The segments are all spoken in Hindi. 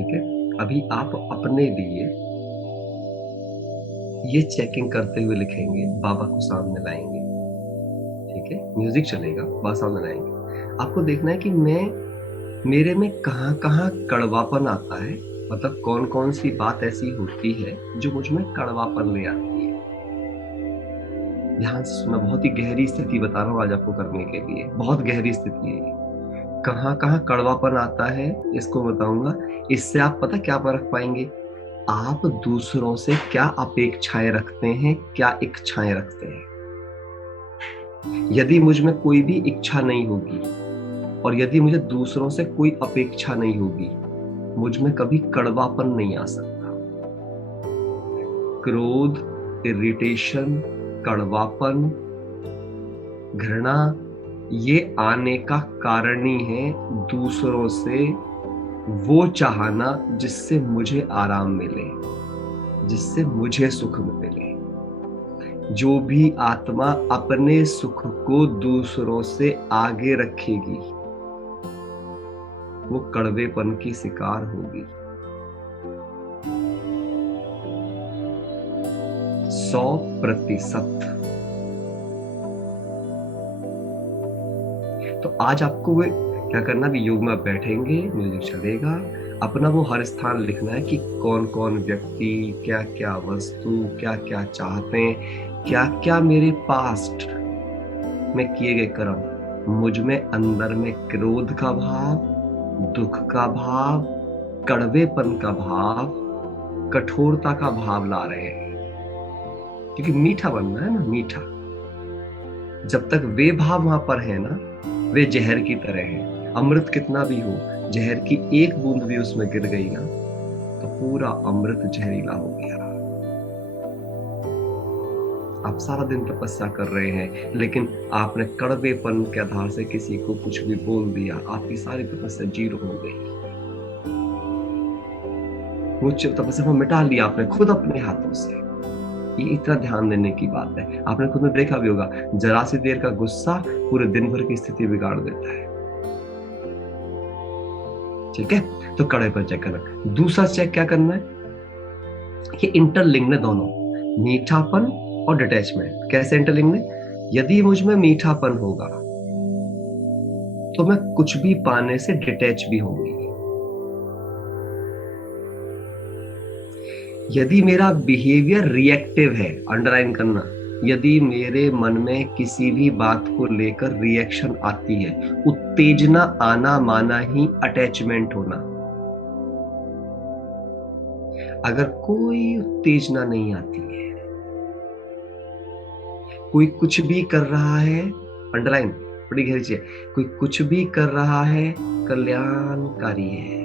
ठीक है। अभी आप अपने लिए ये चेकिंग करते हुए लिखेंगे, बाबा को सामने लाएंगे, ठीक है, म्यूजिक चलेगा, बाबा सामने लाएंगे। आपको देखना है कि मेरे में कहाँ कहाँ कड़वापन आता है, मतलब कौन कौन सी बात ऐसी होती है जो मुझ में कड़वापन ले आती है। ध्यान से सुना, बहुत ही गहरी स्थिति बता रहा हूँ आज आपको करने के लिए, बहुत गहरी स्थिति है ये। कहाँ कहाँ कड़वापन आता है इसको बताऊंगा। इससे आप पता क्या परख पाएंगे, आप दूसरों से क्या अपेक्षाएं रखते हैं, क्या इच्छाएं रखते हैं। यदि मुझ में कोई भी इच्छा नहीं होगी और यदि मुझे दूसरों से कोई अपेक्षा नहीं होगी, मुझ में कभी कड़वापन नहीं आ सकता। क्रोध, इरिटेशन, कड़वापन, घृणा, ये आने का कारण ही है दूसरों से वो चाहना जिससे मुझे आराम मिले, जिससे मुझे सुख मिले। जो भी आत्मा अपने सुख को दूसरों से आगे रखेगी वो कड़वेपन की शिकार होगी। 100%। तो आज आपको वो क्या करना, भी योग में बैठेंगे, म्यूजिक चलेगा, अपना वो हर स्थान लिखना है कि कौन कौन व्यक्ति, क्या क्या वस्तु, क्या क्या चाहते हैं, क्या क्या मेरे पास्ट में किए गए कर्म मुझ में अंदर में क्रोध का भाव, दुख का भाव, कड़वेपन का भाव, कठोरता का भाव ला रहे हैं। क्योंकि मीठा बनना है ना, मीठा। जब तक वे भाव वहां पर है ना, वे जहर की तरह है। अमृत कितना भी हो, जहर की एक बूंद भी उसमें गिर गई ना तो पूरा अमृत जहरीला हो गया। आप सारा दिन तपस्या कर रहे हैं लेकिन आपने कड़वेपन के आधार से किसी को कुछ भी बोल दिया, आपकी सारी तपस्या जीरो हो गई। वो तपस्या को मिटा लिया आपने खुद अपने हाथों से। ये इतना ध्यान देने की बात है। आपने खुद में देखा भी होगा, जरा सी देर का गुस्सा पूरे दिन भर की स्थिति बिगाड़ देता है। ठीक है, तो कड़वेपन चेक करना। दूसरा चेक क्या करना है, ये इंटरलिंक्ड है दोनों, मीठापन और डिटैचमेंट। कैसे इंटरलिंक्ड है, यदि मुझ में मीठापन होगा तो मैं कुछ भी पाने से डिटैच भी होंगी। यदि मेरा बिहेवियर रिएक्टिव है, अंडरलाइन करना, यदि मेरे मन में किसी भी बात को लेकर रिएक्शन आती है, उत्तेजना आना माना ही अटैचमेंट होना। अगर कोई उत्तेजना नहीं आती है, कोई कुछ भी कर रहा है, अंडरलाइन बड़ी गहरी चीज, कोई कुछ भी कर रहा है कल्याणकारी है,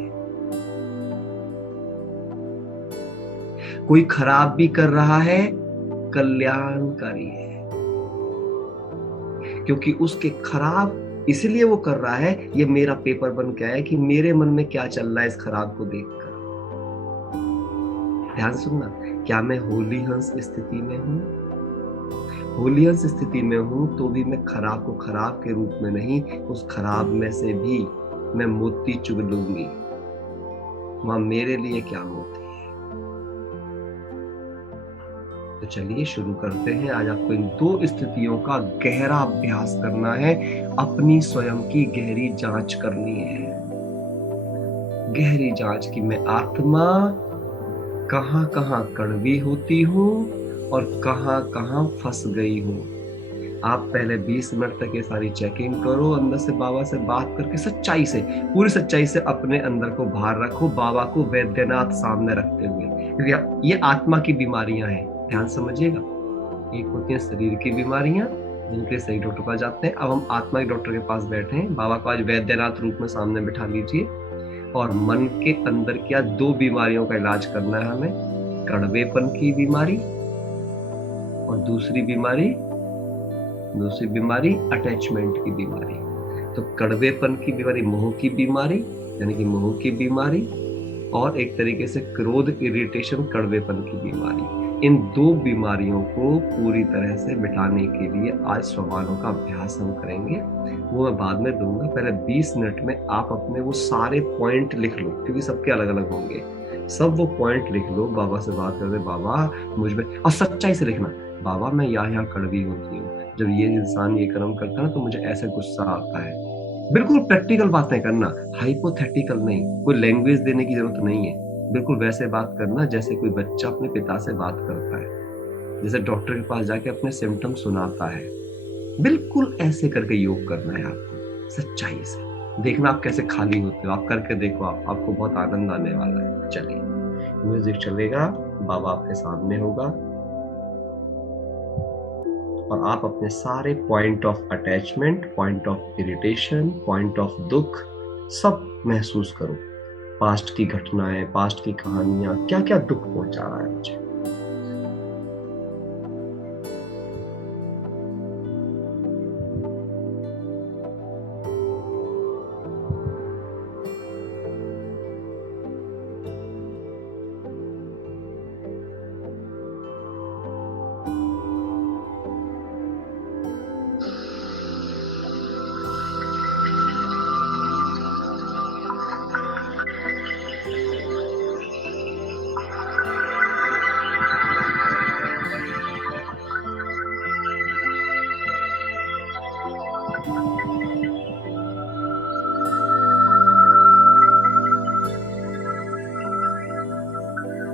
कोई खराब भी कर रहा है कल्याणकारी है। क्योंकि उसके खराब इसलिए वो कर रहा है, ये मेरा पेपर बन के आया कि मेरे मन में क्या चल रहा है इस खराब को देखकर। ध्यान सुनना, क्या मैं होली हंस स्थिति में हूं? होली हंस स्थिति में हूं तो भी मैं खराब को खराब के रूप में नहीं, उस खराब में से भी मैं मोती चुग लूंगी। वहां मेरे लिए क्या मोती है। तो चलिए शुरू करते हैं। आज आपको इन दो स्थितियों का गहरा अभ्यास करना है, अपनी स्वयं की गहरी जांच करनी है। गहरी जांच की मैं आत्मा कहां कहां कड़वी होती हूं और कहां कहां फंस गई हूं। आप पहले 20 मिनट तक ये सारी चेकिंग करो, अंदर से बाबा से बात करके सच्चाई से, पूरी सच्चाई से अपने अंदर को बाहर रखो, बाबा को वैद्यनाथ सामने रखते हुए। क्योंकि ये आत्मा की बीमारियां हैं, ध्यान समझिएगा। एक होती है शरीर की बीमारियां जिनके सही डॉक्टर के पास जाते हैं। अब हम आत्मा के डॉक्टर के पास बैठे हैं। बाबा को आज वैद्यनाथ रूप में सामने बिठा लीजिए और मन के अंदर क्या दो बीमारियों का इलाज करना है हमें, कड़वेपन की बीमारी और दूसरी बीमारी अटैचमेंट की बीमारी। तो कड़वेपन की बीमारी मोह की बीमारी, यानी कि मोह की बीमारी, और एक तरीके से क्रोध, इरिटेशन, कड़वेपन की बीमारी। इन 2 बीमारियों को पूरी तरह से मिटाने के लिए आज सवालों का अभ्यास हम करेंगे। वो मैं बाद में दूँगा, पहले 20 मिनट में आप अपने वो सारे पॉइंट लिख लो, क्योंकि सबके अलग-अलग होंगे। सब वो पॉइंट लिख लो, बाबा से बात करते, बाबा मुझ में, और सच्चाई से लिखना, बाबा मैं यहाँ-यहाँ कड़वी होती हूँ, जब ये इंसान ये कर्म करता है ना तो मुझे ऐसे गुस्सा आता है। बिल्कुल प्रैक्टिकल बातें करना, हाइपोथेटिकल नहीं, कोई लैंग्वेज देने की ज़रूरत नहीं है। बिल्कुल वैसे बात करना जैसे कोई बच्चा अपने पिता से बात करता है, जैसे डॉक्टर के पास जाके अपने सिम्पटम सुनाता है। बिल्कुल ऐसे करके योग करना है आपको, सच्चाई से। देखना आप कैसे खाली होते हो, आप करके देखो, आपको बहुत आनंद आने वाला है। चलिए, म्यूजिक चलेगा, बाबा आपके सामने होगा और आप अपने सारे point of attachment, point of irritation, point of दुख सब महसूस करो। पास्ट की घटनाएं, पास्ट की कहानियां, क्या क्या दुख पहुंचा रहा है मुझे।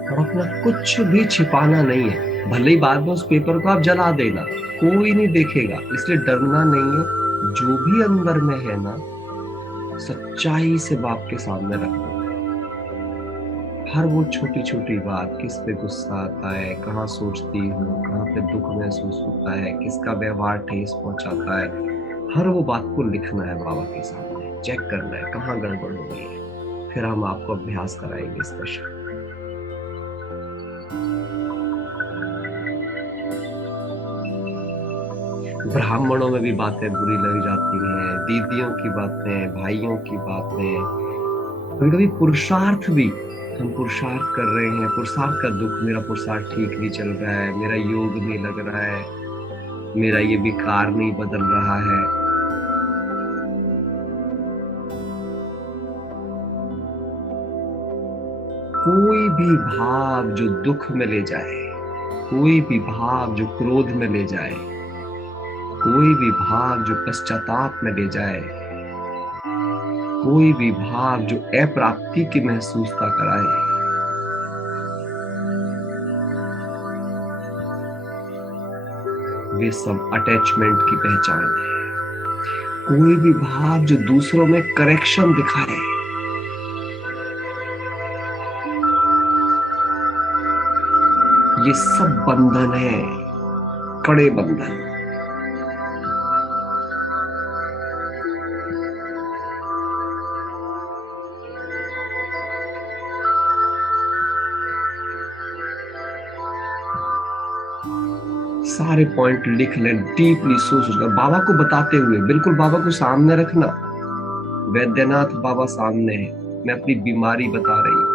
और अपना कुछ भी छिपाना नहीं है, भले ही बाद में उस पेपर को आप जला देना, कोई नहीं देखेगा, इसलिए डरना नहीं है। जो भी अंदर में है ना, सच्चाई से बाप के सामने रख दो। हर वो छोटी छोटी बात, किस पे गुस्सा आता है, कहाँ सोचती हूँ, कहाँ पे दुख महसूस होता है, किसका व्यवहार ठेस पहुंचाता है, हर वो बात को लिखना है बाबा के सामने, चेक करना है कहाँ गड़बड़ हो गई है। फिर हम आपको अभ्यास कराएंगे स्पेशल। ब्राह्मणों में भी बातें बुरी लग जाती हैं, दीदियों की बातें, भाइयों की बातें, कभी कभी पुरुषार्थ भी, हम पुरुषार्थ कर रहे हैं, पुरुषार्थ का दुख, मेरा पुरुषार्थ ठीक नहीं चल रहा है, मेरा योग नहीं लग रहा है, मेरा ये विकार नहीं बदल रहा है। कोई भी भाव जो दुख में ले जाए, कोई भी भाव जो क्रोध में ले जाए, कोई भी भाव जो पश्चाताप में ले जाए, कोई भी भाव जो अप्राप्ति की महसूसता कराए, वे सब अटैचमेंट की पहचान है। कोई भी भाव जो दूसरों में करेक्शन दिखाए, ये सब बंधन है, कड़े बंधन। सारे पॉइंट लिख लें, डीपली सोच कर बाबा को बताते हुए, बिल्कुल बाबा को सामने रखना। वैद्यनाथ बाबा सामने है, मैं अपनी बीमारी बता रही हूँ।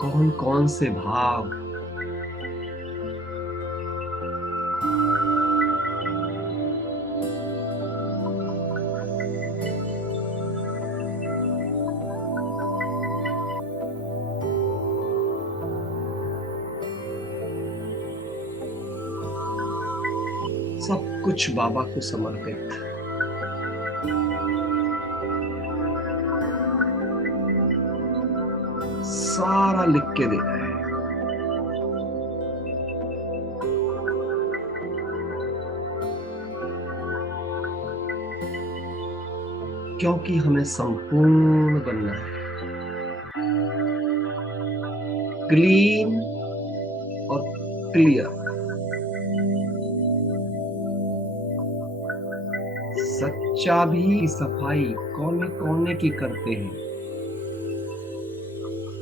कौन कौन से भाव सब कुछ बाबा को समर्पित। सारा लिख के देना है। क्योंकि हमें संपूर्ण बनना है, क्लीन और क्लियर। सच्चा भी सफाई कोने कोने की करते हैं,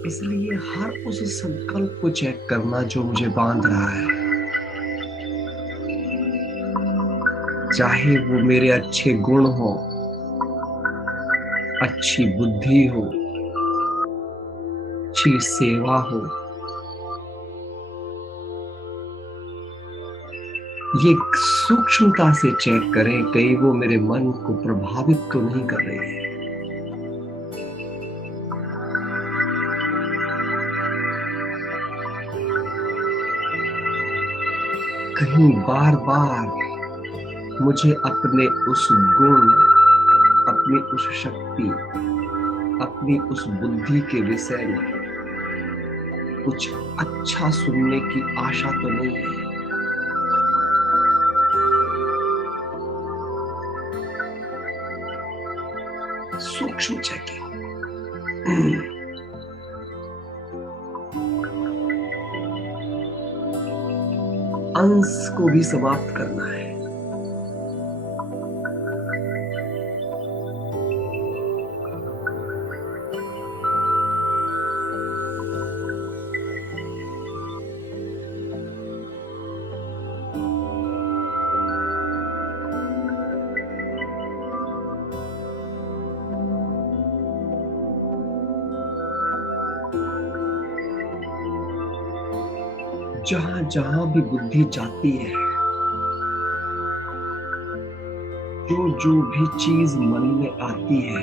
इसलिए हर उस संकल्प को चेक करना जो मुझे बांध रहा है, चाहे वो मेरे अच्छे गुण हो, अच्छी बुद्धि हो, अच्छी सेवा हो, ये सूक्ष्मता से चेक करें कहीं वो मेरे मन को प्रभावित तो नहीं कर रहे हैं। कहीं बार बार मुझे अपने उस गुण, अपनी उस शक्ति, अपनी उस बुद्धि के विषय में कुछ अच्छा सुनने की आशा तो नहीं है। सूक्ष्म चेकिंग। अंश को भी समाप्त करना है। जहां जहां भी बुद्धि जाती है, जो जो भी चीज मन में आती है,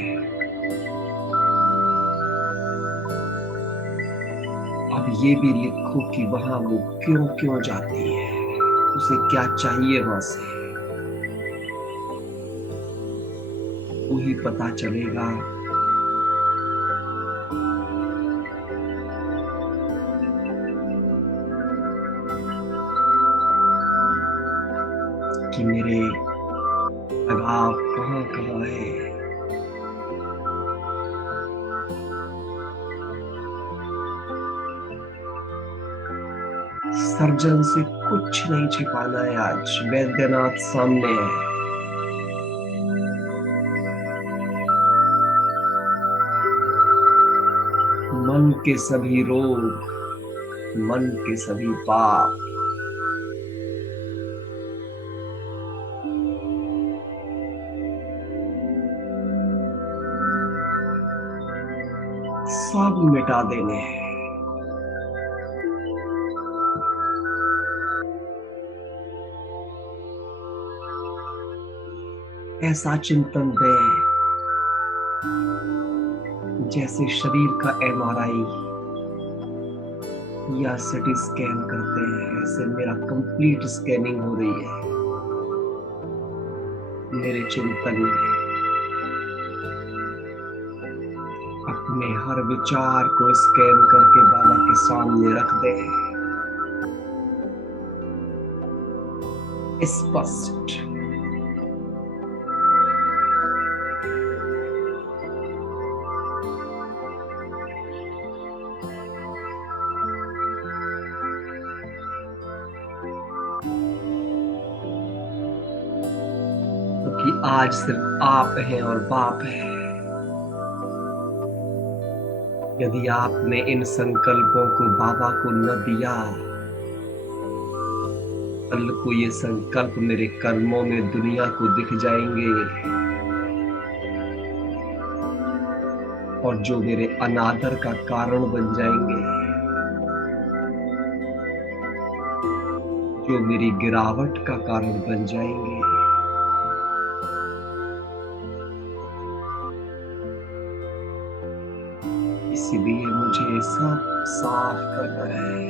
अब ये भी लिखो कि वहां वो क्यों क्यों जाती है, उसे क्या चाहिए वहां से, वही पता चलेगा। कि मेरे लगाव कहाँ कहाँ है। सर्जन से कुछ नहीं छिपाना है, आज वैद्यनाथ सामने है। मन के सभी रोग, मन के सभी पाप, सब मिटा देने हैं। ऐसा चिंतन दे जैसे शरीर का एमआरआई या सिटी स्कैन करते हैं, ऐसे मेरा कंप्लीट स्कैनिंग हो रही है मेरे चिंतन में। अपने हर विचार को स्कैन करके बाबा के सामने रख दे, स्पष्ट। क्योंकि आज सिर्फ आप हैं और बाप है। यदि आपने इन संकल्पों को बाबा को न दिया, कल को ये संकल्प मेरे कर्मों में दुनिया को दिख जाएंगे और जो मेरे अनादर का कारण बन जाएंगे। जो मेरी गिरावट का कारण बन जाएंगे। इसीलिए मुझे सब साफ करना है।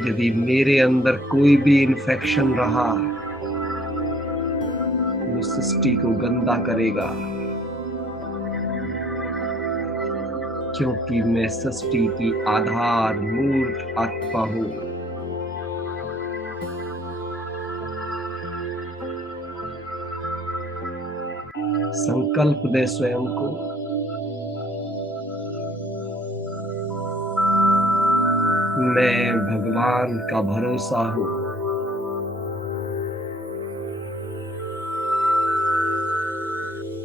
यदि मेरे अंदर कोई भी इन्फेक्शन रहा, वो सृष्टि को गंदा करेगा, क्योंकि मैं सृष्टि की आधार मूर्त आत्मा हूं। संकल्प दे स्वयं को, मैं भगवान का भरोसा हूं।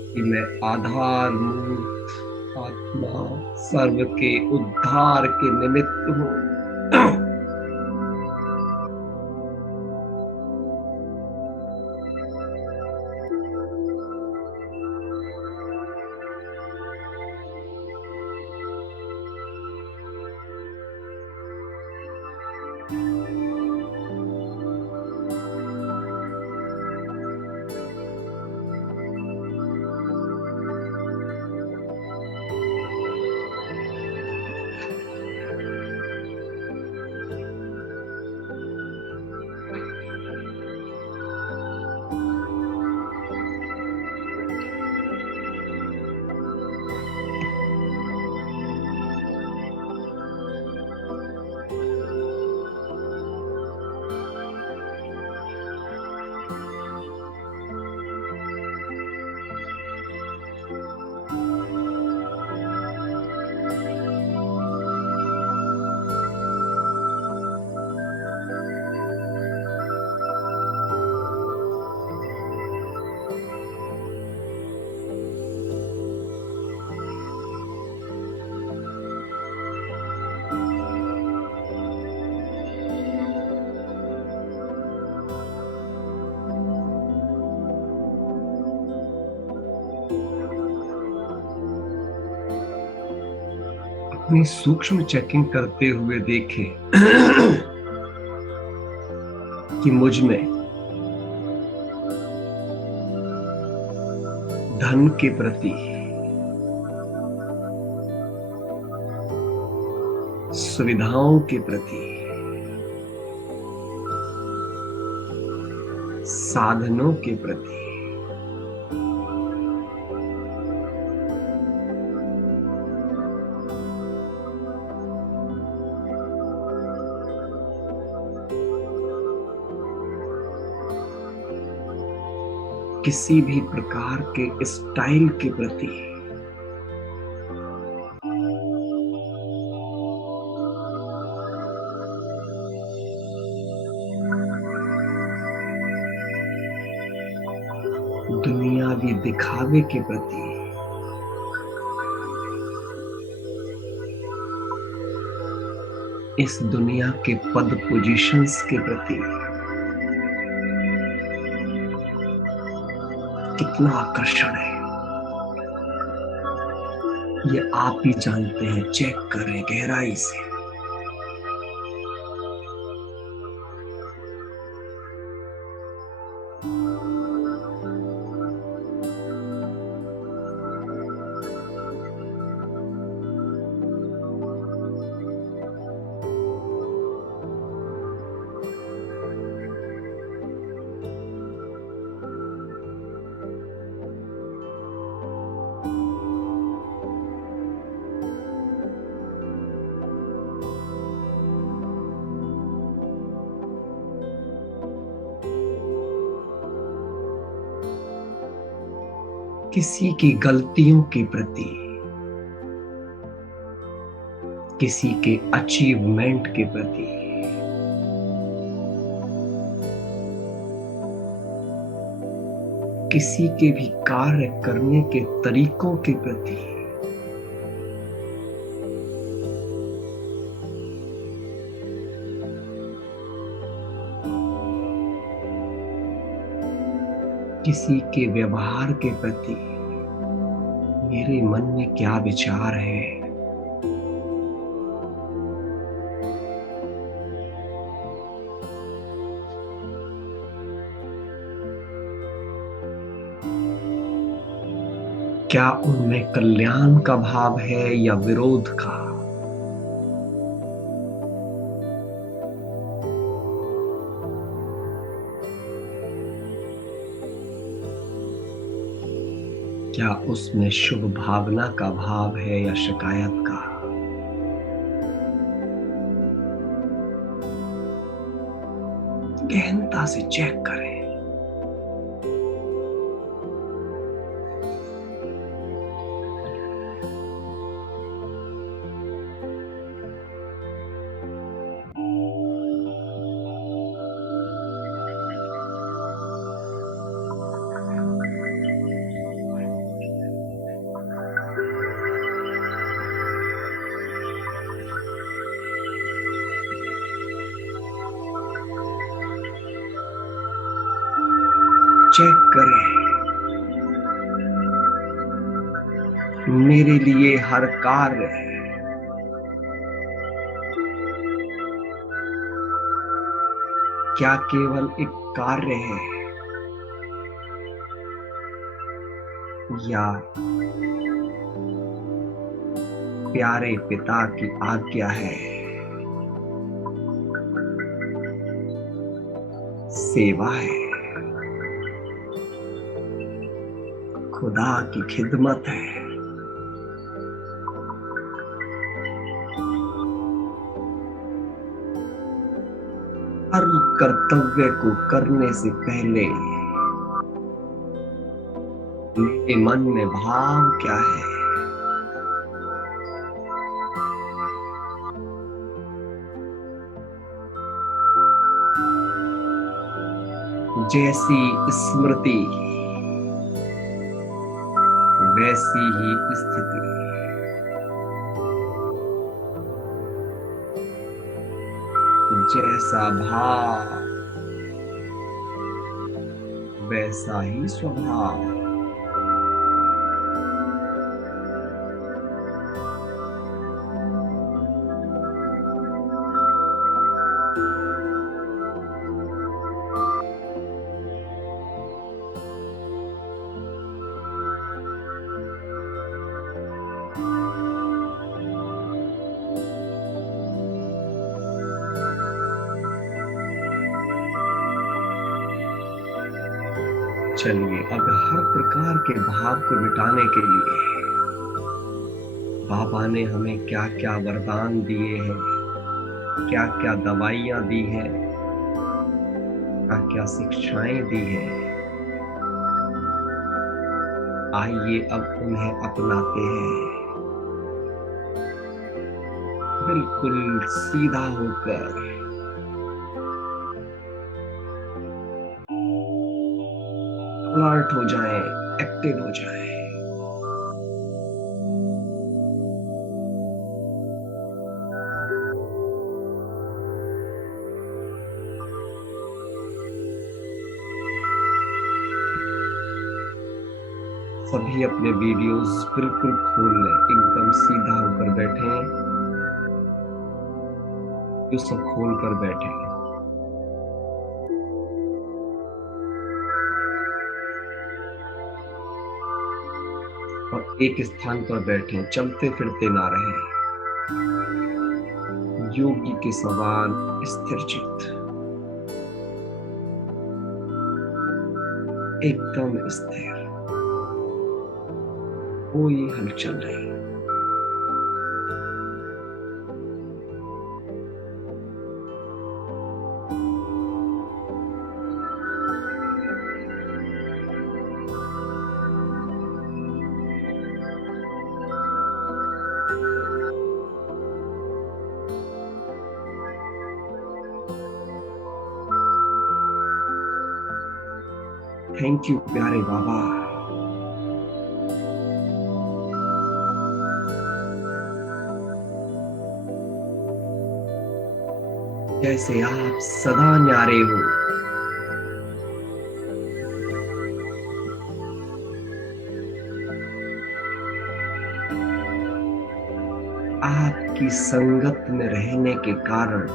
कि मैं आधार मूर्त आत्मा सर्व के उद्धार के निमित्त हूं। अपनी सूक्ष्म चेकिंग करते हुए देखें कि मुझ में धन के प्रति, सुविधाओं के प्रति, साधनों के प्रति किसी भी प्रकार के स्टाइल के प्रति दुनियावी दिखावे के प्रति इस दुनिया के पद पोजीशंस के प्रति कितना आकर्षण है, ये आप ही जानते हैं। चेक करें गहराई से। किसी की गलतियों के प्रति, किसी के अचीवमेंट के प्रति, किसी के भी कार्य करने के तरीकों के प्रति किसी के व्यवहार के प्रति मेरे मन में क्या विचार है। क्या उनमें कल्याण का भाव है या विरोध का। क्या उसमें शुभ भावना का भाव है या शिकायत का। गहनता से चेक करें। चेक करें। मेरे लिए हर कार्य क्या केवल एक कार्य है या प्यारे पिता की आज्ञा है, सेवा है, खुदा की खिदमत है। हर कर्तव्य को करने से पहले मेरे मन में भाव क्या है। जैसी स्मृति वैसी ही स्थिति। जैसा भाव वैसा ही स्वभाव। चलिए अब हर प्रकार के भाव को मिटाने के लिए बाबा ने हमें क्या क्या वरदान दिए हैं, क्या क्या दवाइयां दी हैं, क्या क्या शिक्षाएं दी हैं। आइए अब उन्हें अपनाते हैं। बिल्कुल सीधा होकर अलर्ट हो जाएं, एक्टिव हो जाएं। सभी अपने वीडियोस बिल्कुल खोल लें, एकदम सीधा होकर बैठे, ये सब खोल कर बैठे। और एक स्थान पर बैठे, चलते फिरते ना रहे। योगी के समान स्थिर चित्त, एकदम स्थिर, कोई हलचल नहीं। थैंक यू प्यारे बाबा। जैसे आप सदा न्यारे हो, की संगत में रहने के कारण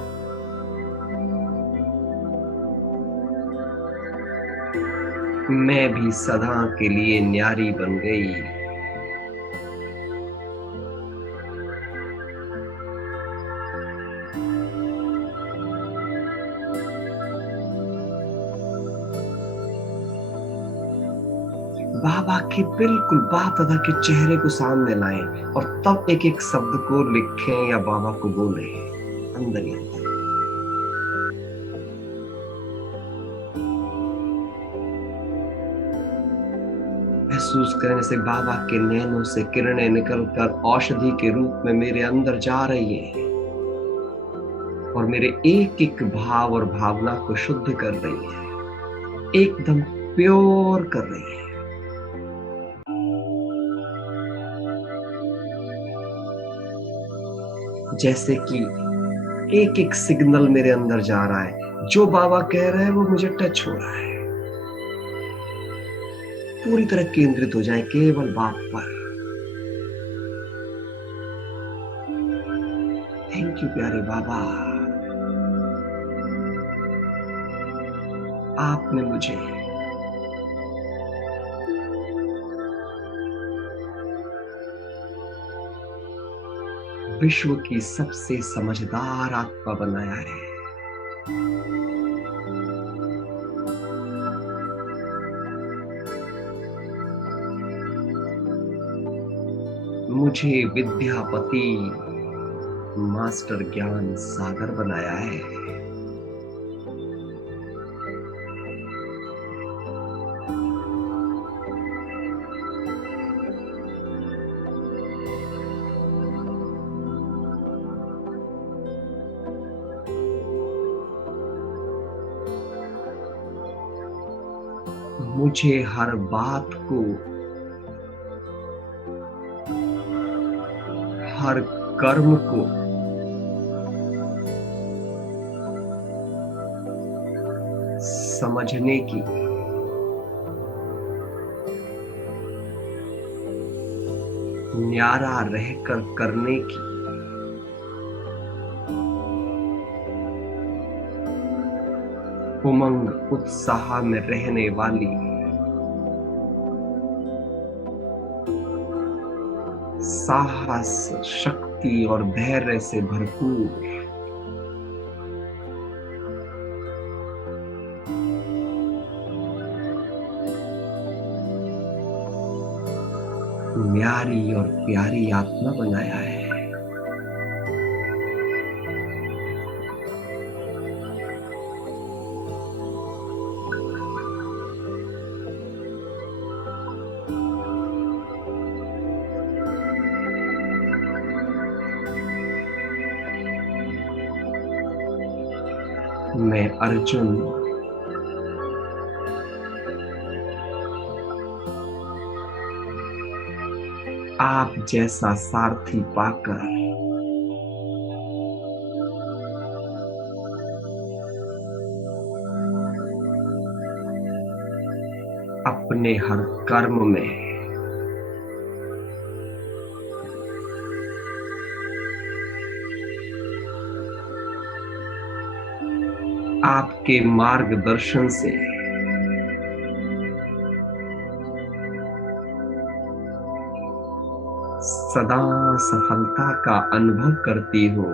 मैं भी सदा के लिए न्यारी बन गई। बाबा के बिल्कुल बाप दादा के चेहरे को सामने लाएं और तब एक एक शब्द को लिखें या बाबा को बोलें अंदर ही अंदर। महसूस करें जैसे बाबा के नैनों से किरणें निकलकर औषधि के रूप में मेरे अंदर जा रही हैं और मेरे एक एक भाव और भावना को शुद्ध कर रही है, एकदम प्योर कर रही है। जैसे कि एक एक सिग्नल मेरे अंदर जा रहा है, जो बाबा कह रहे हैं वो मुझे टच हो रहा है। पूरी तरह केंद्रित हो जाए केवल बाप पर। थैंक यू प्यारे बाबा, आपने मुझे विश्व की सबसे समझदार आत्मा बनाया है। मुझे विद्यापति मास्टर ज्ञान सागर बनाया है। मुझे हर बात को, हर कर्म को समझने की न्यारा रहकर करने की उमंग उत्साह में रहने वाली साहस शक्ति और धैर्य से भरपूर न्यारी और प्यारी आत्मा बनाया है। मैं अर्जुन आप जैसा सारथी पाकर अपने हर कर्म में आपके मार्गदर्शन से सदा सफलता का अनुभव करती हूँ।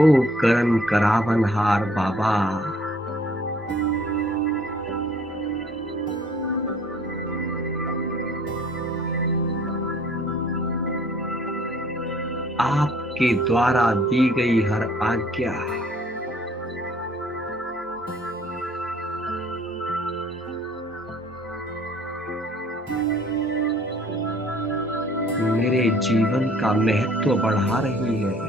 ओ करम करावनहार बाबा, आपके द्वारा दी गई हर आज्ञा मेरे जीवन का महत्व बढ़ा रही है।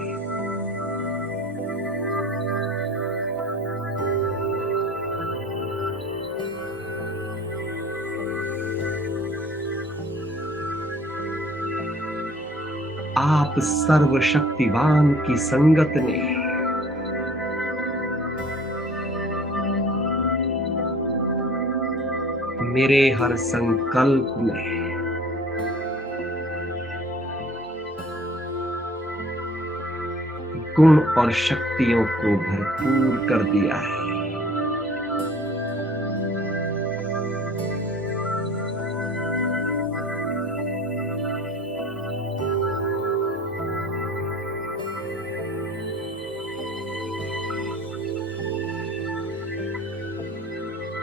आप सर्वशक्तिवान की संगत ने मेरे हर संकल्प में गुण और शक्तियों को भरपूर कर दिया है।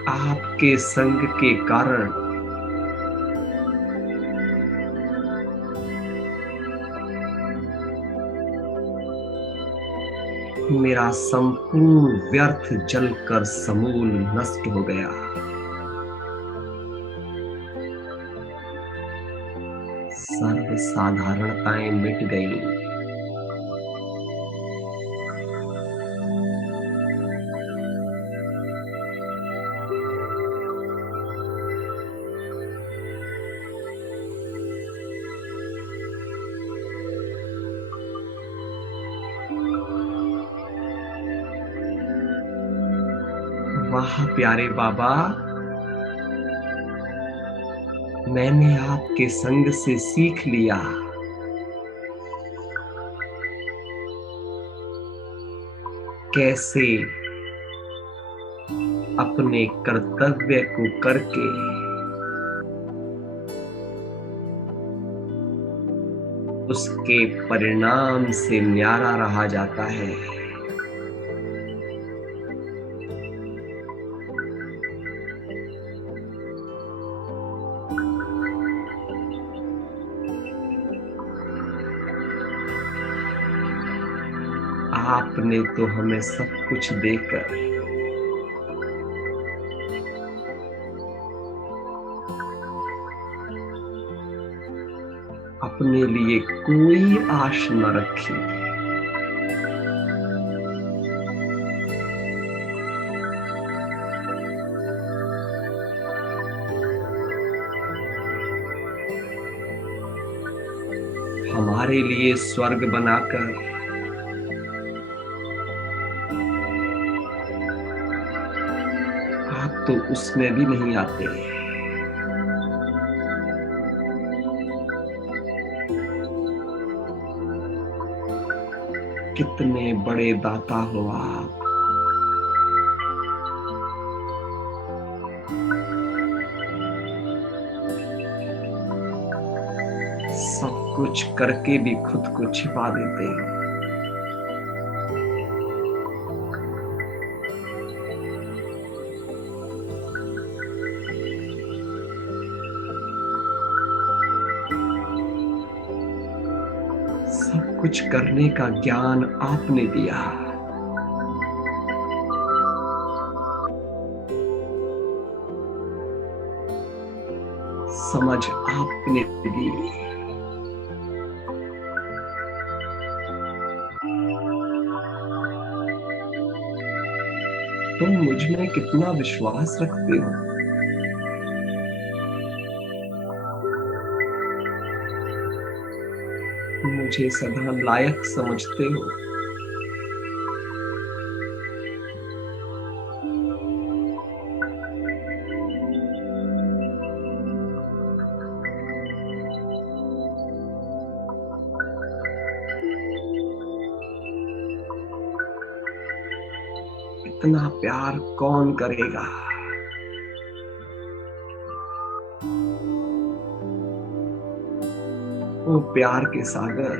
आपके संग के कारण मेरा संपूर्ण व्यर्थ जलकर समूल नष्ट हो गया। सर्व साधारणताएं मिट गई। वाह प्यारे बाबा, मैंने आपके संग से सीख लिया कैसे अपने कर्तव्य को करके उसके परिणाम से न्यारा रहा जाता है। आपने तो हमें सब कुछ देकर अपने लिए कोई आश न रखी। हमारे लिए स्वर्ग बनाकर आप तो उसमें भी नहीं आते। कितने बड़े दाता हो आप। सब कुछ करके भी खुद को छिपा देते हैं। सब कुछ करने का ज्ञान आपने दिया, समझ आपने दी। तुम मुझ में कितना विश्वास रखते हो। मुझे सदा लायक समझते हो। इतना प्यार कौन करेगा। वो प्यार के सागर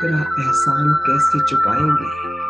तेरा एहसान कैसे चुकाएंगे।